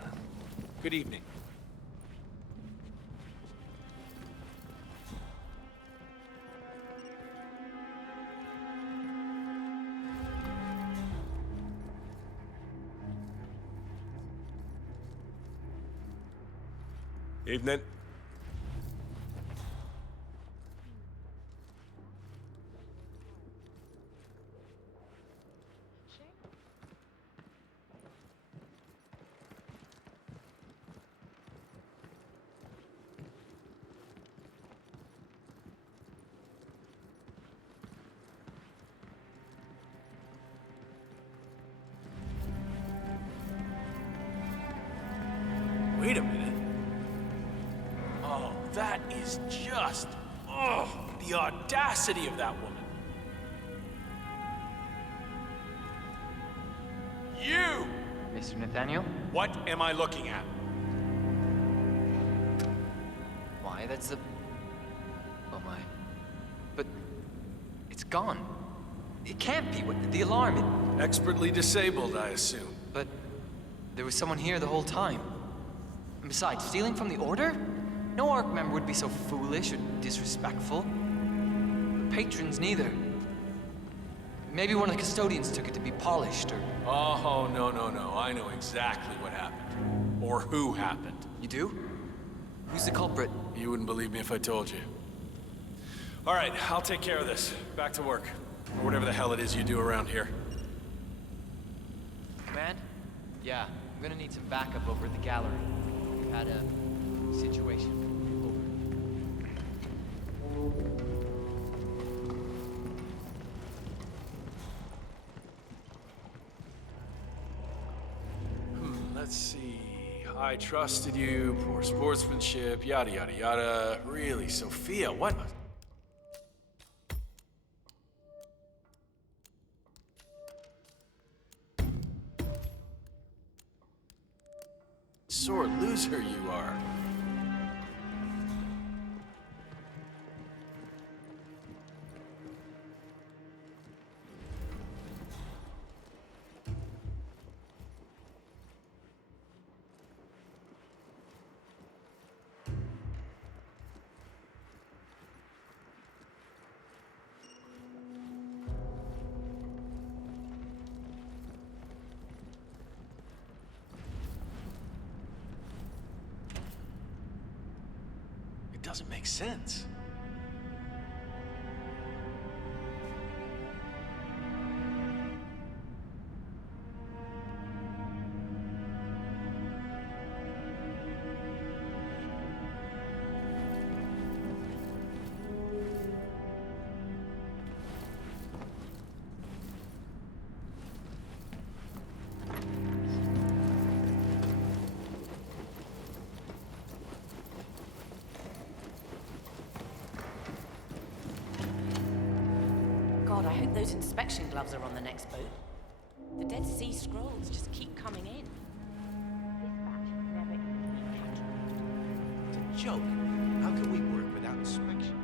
Good evening. Evening. Wait a minute. Oh, that is just... Oh, the audacity of that woman. You! Mr. Nathaniel? What am I looking at? Why, that's the... Oh my. But... it's gone. It can't be. What, the alarm, it... Expertly disabled, I assume. But... there was someone here the whole time. And besides, stealing from the Order? No Ark member would be so foolish or disrespectful. The patrons neither. Maybe one of the custodians took it to be polished, or... Oh, no. I know exactly what happened. Or who happened. You do? Who's the culprit? You wouldn't believe me if I told you. All right, I'll take care of this. Back to work. Or whatever the hell it is you do around here. Command? Yeah, I'm gonna need some backup over at the gallery. We've had a situation. Let's see. I trusted you, poor sportsmanship, yada yada yada. Really, Sophia, what? Sore loser you are. It doesn't make sense. God, I hope those inspection gloves are on the next boat. The Dead Sea Scrolls just keep coming in. This batch never even been calculated. It's a joke. How can we work without inspection?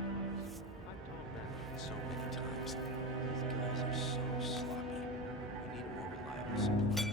I've told them so many times. These guys are so sloppy. We need a more reliable supplier.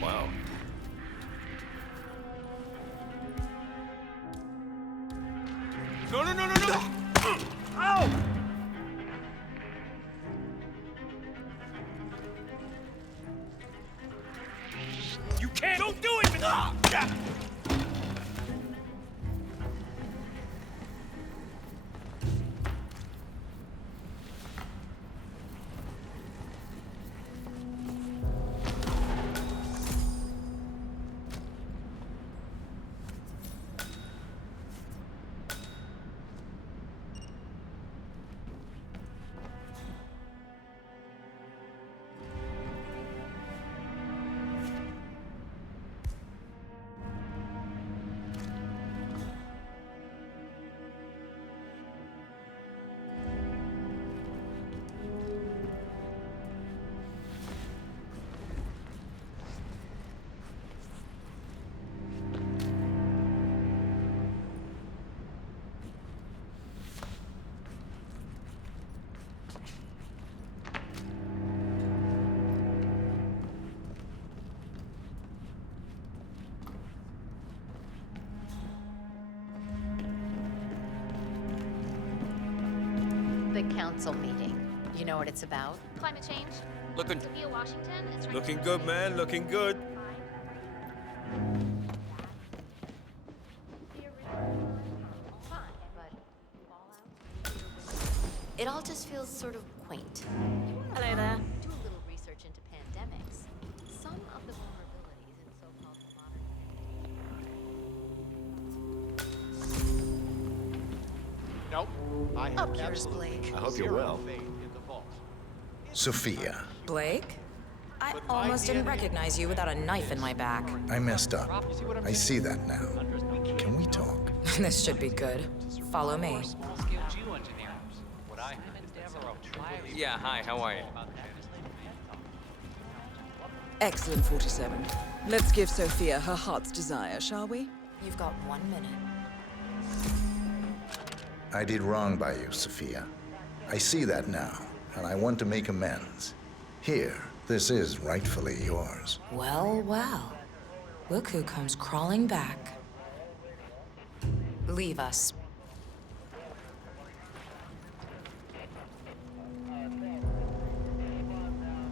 Wow. No! Ow! You can't! Don't do it! the council meeting. You know what it's about? Climate change. Looking... Sophia Washington is trying Looking to... good, man. Looking good. It all just feels sort of quaint. Hello there. Do a little research into pandemics. Some of the vulnerabilities in so-called modern... Nope. I have Up yours, absolutely Blake. I hope you're well. Faith in the vault. Sophia, Blake? I almost didn't recognize you without a knife in my back. I messed up. I see that now. Can we talk? This should be good. Follow me. Yeah, hi, how are you? Excellent, 47. Let's give Sophia her heart's desire, shall we? You've got 1 minute. I did wrong by you, Sophia. I see that now, and I want to make amends. Here, this is rightfully yours. Well, well. Look who comes crawling back. Leave us.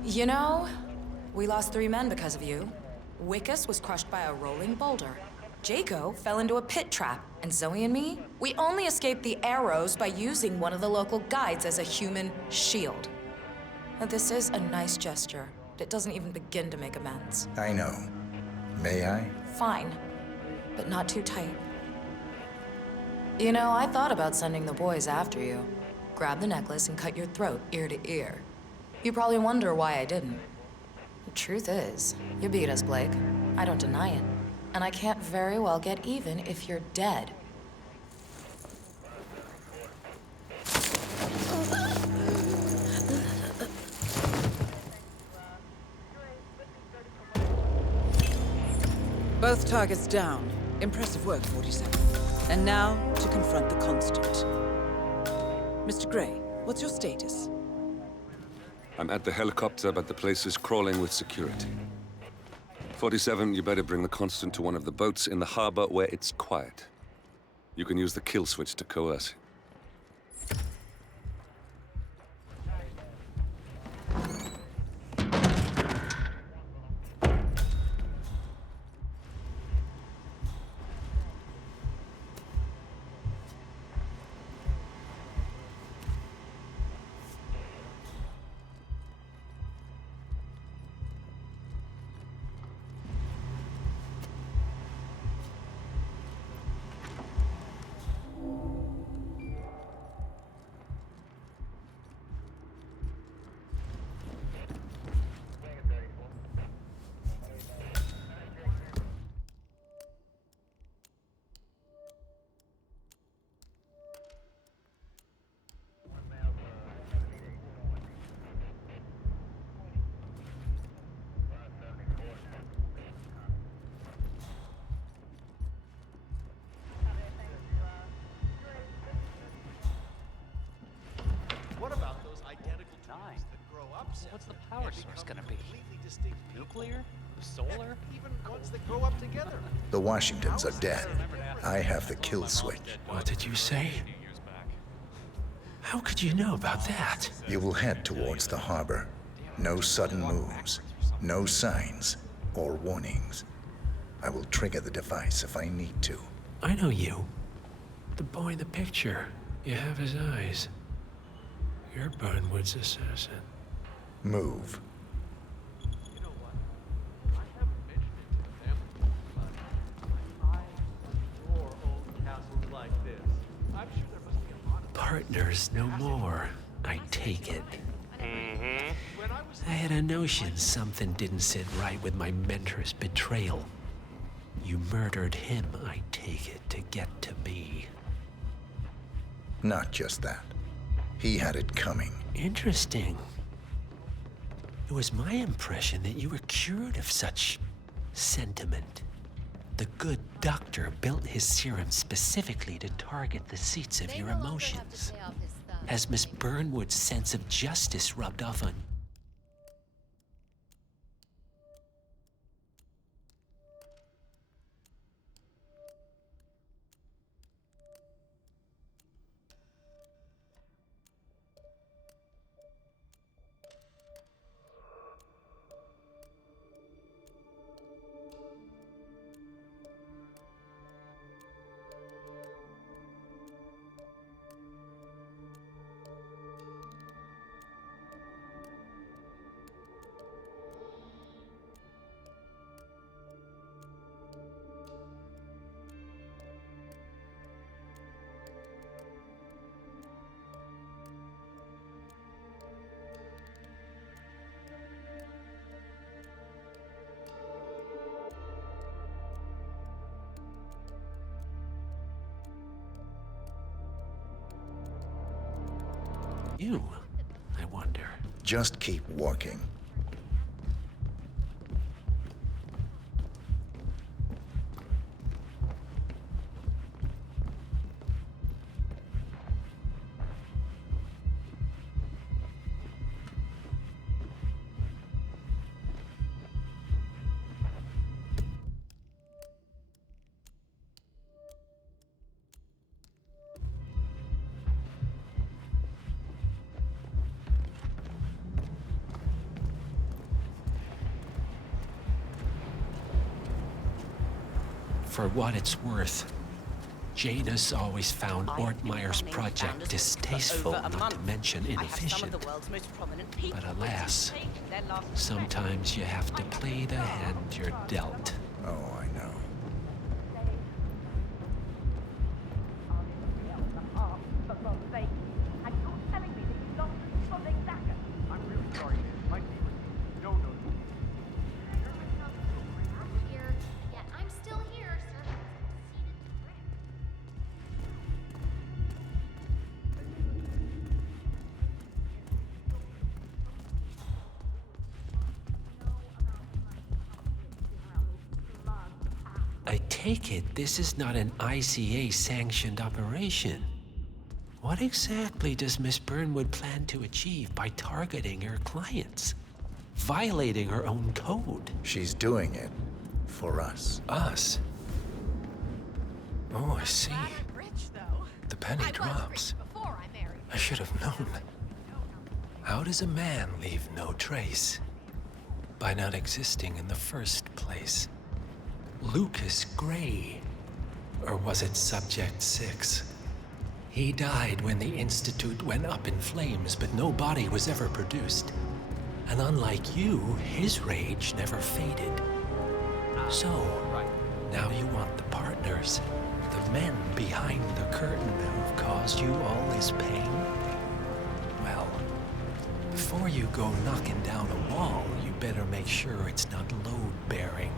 You know, we lost 3 men because of you. Wickus was crushed by a rolling boulder. Jaco fell into a pit trap, and Zoe and me, we only escaped the arrows by using one of the local guides as a human shield. Now, this is a nice gesture, but it doesn't even begin to make amends. I know. May I? Fine, but not too tight. You know, I thought about sending the boys after you. Grab the necklace and cut your throat ear to ear. You probably wonder why I didn't. The truth is, you beat us, Blake. I don't deny it. And I can't very well get even if you're dead. Both targets down. Impressive work, 47. And now, to confront the Constant. Mr. Gray, what's your status? I'm at the helicopter, but the place is crawling with security. 47, you better bring the Constant to one of the boats in the harbor where it's quiet. You can use the kill switch to coerce it. What about those identical twins that grow up separate? What's the power source gonna be? Completely distinct people? Nuclear? Solar? Even ones that grow up together. The Washingtons are dead. I have the kill switch. What did you say? How could you know about that? You will head towards the harbor. No sudden moves, no signs or warnings. I will trigger the device if I need to. I know you. The boy in the picture. You have his eyes. You're Burnwood's assassin. Move. You know what? I haven't mentioned it to the family, but I adore old castles like this. I'm sure there must be a lot of Partners no more, I take it. I had a notion something didn't sit right with my mentor's betrayal. You murdered him, I take it, to get to me. Not just that. He had it coming. Interesting. It was my impression that you were cured of such sentiment. The good doctor built his serum specifically to target the seats of your emotions. Has Miss Burnwood's sense of justice rubbed off on... you, I wonder? Just keep walking. For what it's worth, Janus always found Ortmeyer's project distasteful, not to mention inefficient. But alas, sometimes you have to play the hand you're dealt. Oh, I know. I take it this is not an ICA-sanctioned operation. What exactly does Miss Burnwood plan to achieve by targeting her clients? Violating her own code? She's doing it for us. Us? Oh, I see. The penny drops. I should have known. How does a man leave no trace? By not existing in the first place. Lucas Gray. Or was it Subject 6? He died when the Institute went up in flames, but no body was ever produced. And unlike you, his rage never faded. So, now you want the partners, the men behind the curtain who've caused you all this pain? Well, before you go knocking down a wall, you better make sure it's not load-bearing.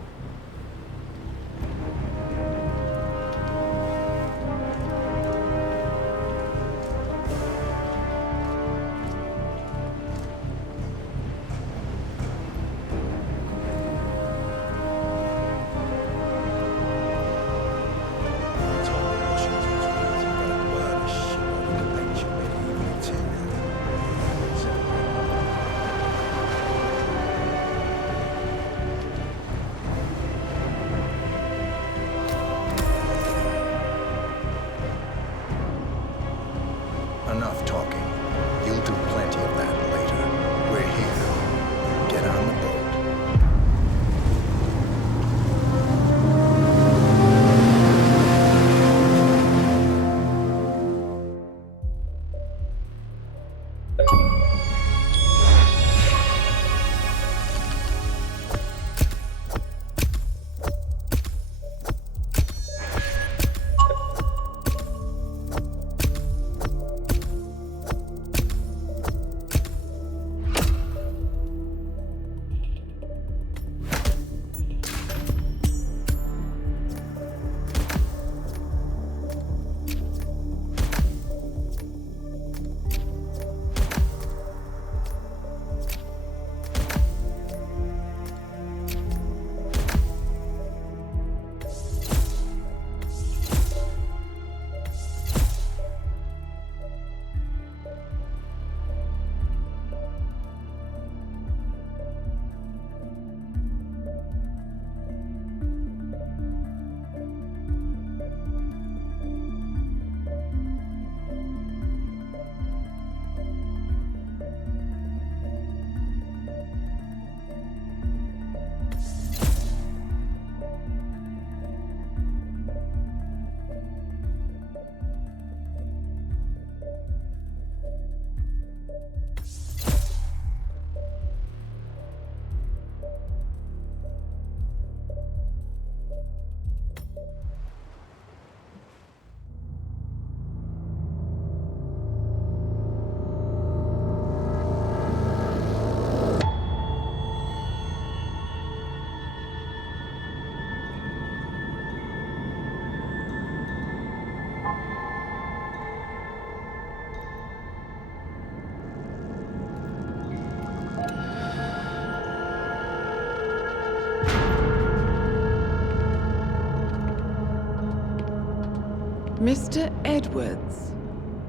Mr. Edwards.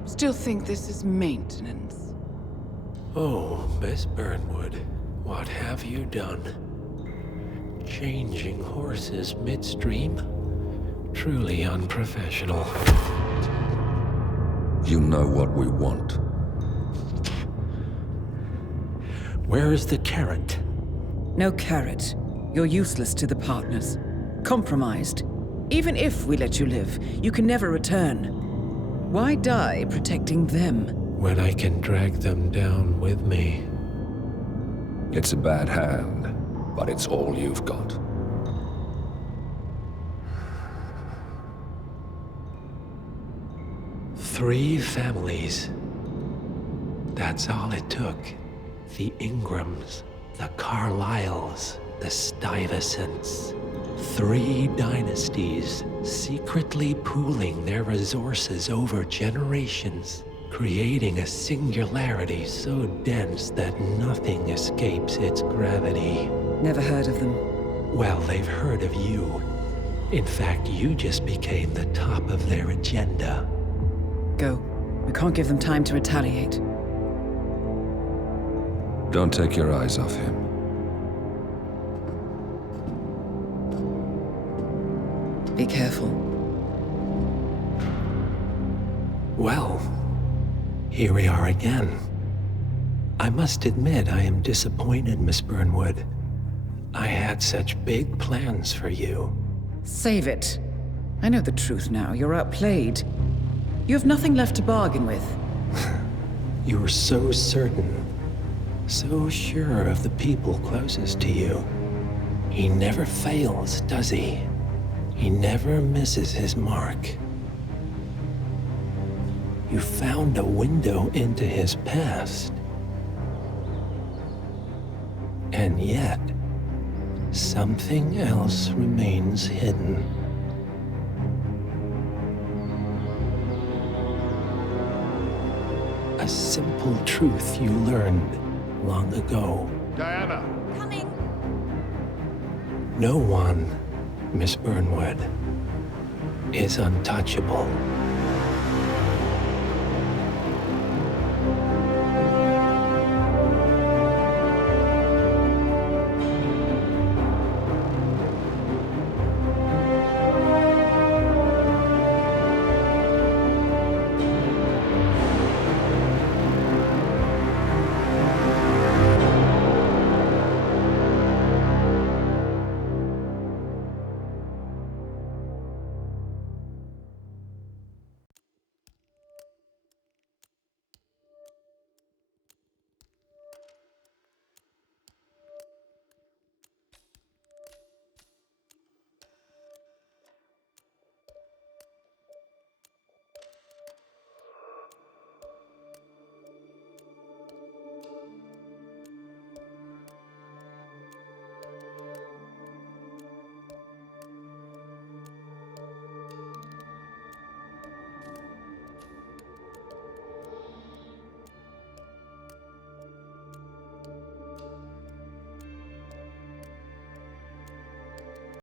Still think this is maintenance. Oh, Miss Burnwood, what have you done? Changing horses midstream? Truly unprofessional. You know what we want. Where is the carrot? No carrot. You're useless to the partners. Compromised. Even if we let you live, you can never return. Why die protecting them? When I can drag them down with me. It's a bad hand, but it's all you've got. Three families. That's all it took. The Ingrams, the Carlyles, the Stuyvesants. 3 dynasties secretly pooling their resources over generations, creating a singularity so dense that nothing escapes its gravity. Never heard of them. Well, they've heard of you. In fact, you just became the top of their agenda. Go. We can't give them time to retaliate. Don't take your eyes off him. Be careful. Well, here we are again. I must admit I am disappointed, Miss Burnwood. I had such big plans for you. Save it. I know the truth now. You're outplayed. You have nothing left to bargain with. You were so certain, so sure of the people closest to you. He never fails, does he? He never misses his mark. You found a window into his past. And yet, something else remains hidden. A simple truth you learned long ago. Diana! Coming! No one, Miss Burnwood, is untouchable.